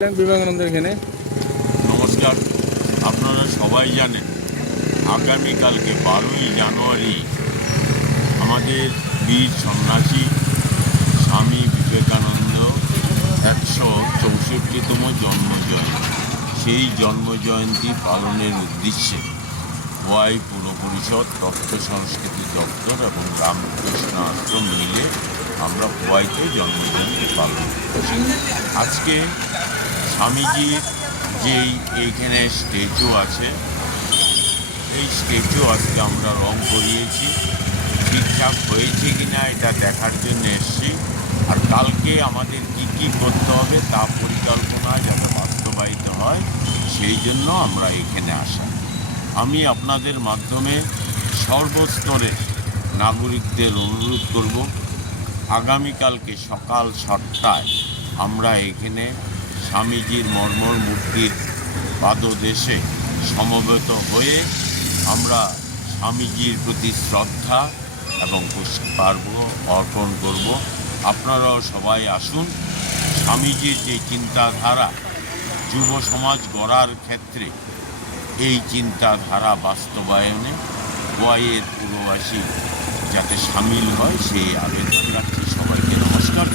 বিবেকানন্দের এখানে। নমস্কার। আপনারা সবাই জানেন আগামীকালকে 12ই জানুয়ারি আমাদের বীর সন্ন্যাসী স্বামী বিবেকানন্দ 164তম জন্মজয়ন্তী। সেই জন্মজয়ন্তী পালনের উদ্দেশ্যে খোয়াই পুর পরিষদ, তথ্য সংস্কৃতি দপ্তর এবং রামকৃষ্ণ আশ্রম মিলে আমরা খোয়াইতে জন্মজয়ন্তী পালন করছি। আজকে স্বামীজির যেই এইখানে স্ট্যাচু আছে, এই স্ট্যাচু আজকে আমরা রং করিয়েছি। ঠিকঠাক হয়েছে কিনা এটা দেখার জন্য এসেছি। আর কালকে আমাদের কী কী করতে হবে তা পরিকল্পনা যাতে বাস্তবায়িত হয়, সেই জন্য আমরা এখানে আসা। আমি আপনাদের মাধ্যমে সর্বস্তরের নাগরিকদের অনুরোধ করব, আগামীকালকে সকাল 7টায় আমরা এখানে স্বামীজির মর্মর মূর্তির পাদদেশে সমবেত হয়ে আমরা স্বামীজির প্রতি শ্রদ্ধা এবং পুষ্পার্ঘ্য অর্পণ করব। আপনারাও সবাই আসুন। স্বামীজির যে চিন্তাধারা যুব সমাজ গড়ার ক্ষেত্রে, এই চিন্তাধারা বাস্তবায়নে খোয়াইয়ের পুরবাসী যাতে সামিল হয় সেই আবেদন রাখছি। সবাইকে নমস্কার।